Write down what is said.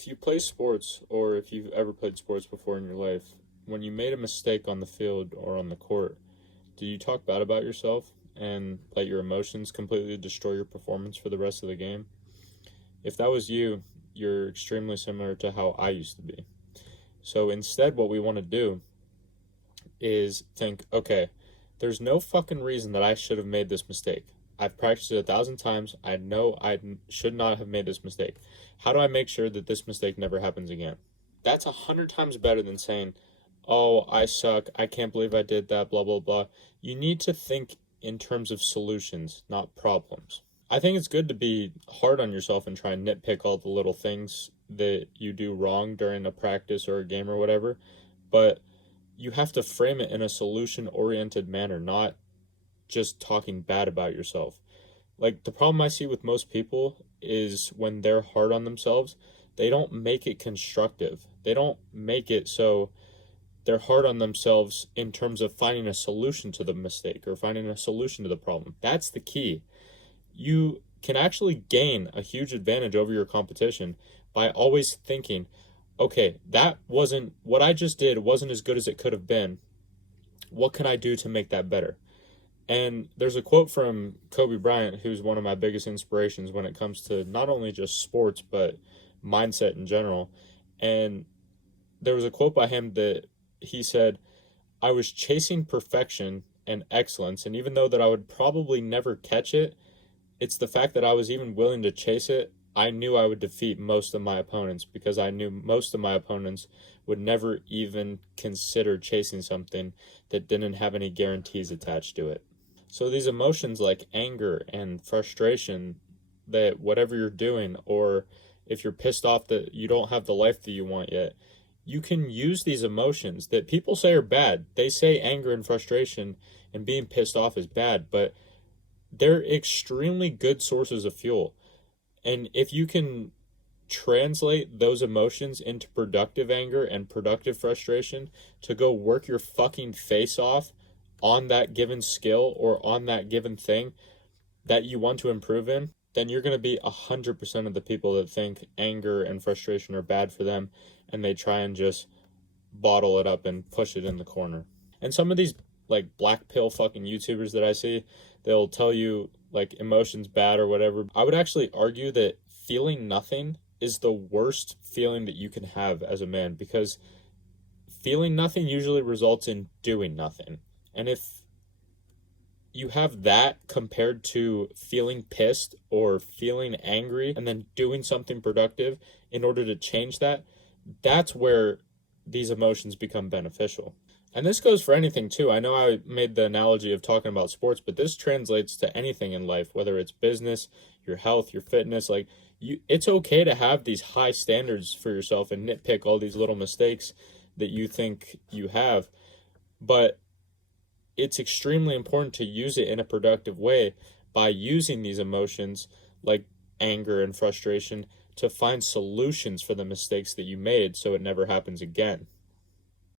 If you play sports, or if you've ever played sports before in your life, when you made a mistake on the field or on the court, do you talk bad about yourself and let your emotions completely destroy your performance for the rest of the game? If that was you, you're extremely similar to how I used to be. So instead, what we want to do is think, okay, there's no fucking reason that I should have made this mistake. I've practiced it 1,000 times. I know should not have made this mistake. How do I make sure that this mistake never happens again? That's 100 times better than saying, oh, I suck. I can't believe I did that, blah, blah, blah. You need to think in terms of solutions, not problems. I think it's good to be hard on yourself and try and nitpick all the little things that you do wrong during a practice or a game or whatever, but you have to frame it in a solution oriented manner, not just talking bad about yourself. Like, the problem I see with most people is when they're hard on themselves, they don't make it constructive. They don't make it so they're hard on themselves in terms of finding a solution to the mistake or finding a solution to the problem. That's the key. You can actually gain a huge advantage over your competition by always thinking, okay, that wasn't what I just did, wasn't as good as it could have been. What can I do to make that better? And there's a quote from Kobe Bryant, who's one of my biggest inspirations when it comes to not only just sports, but mindset in general. And there was a quote by him that he said, I was chasing perfection and excellence. And even though that I would probably never catch it, it's the fact that I was even willing to chase it. I knew I would defeat most of my opponents because I knew most of my opponents would never even consider chasing something that didn't have any guarantees attached to it. So these emotions like anger and frustration, that whatever you're doing, or if you're pissed off that you don't have the life that you want yet, you can use these emotions that people say are bad. They say anger and frustration and being pissed off is bad, but they're extremely good sources of fuel. And if you can translate those emotions into productive anger and productive frustration to go work your fucking face off on that given skill or on that given thing that you want to improve in, then you're going to be 100% of the people that think anger and frustration are bad for them and they try and just bottle it up and push it in the corner. And some of these like black pill fucking YouTubers that I see, they'll tell you like emotions bad or whatever. I would actually argue that feeling nothing is the worst feeling that you can have as a man, because feeling nothing usually results in doing nothing. And if you have that compared to feeling pissed or feeling angry and then doing something productive in order to change that, that's where these emotions become beneficial. And this goes for anything too. I know I made the analogy of talking about sports, but this translates to anything in life, whether it's business, your health, your fitness. Like, it's okay to have these high standards for yourself and nitpick all these little mistakes that you think you have. But it's extremely important to use it in a productive way by using these emotions like anger and frustration to find solutions for the mistakes that you made so it never happens again.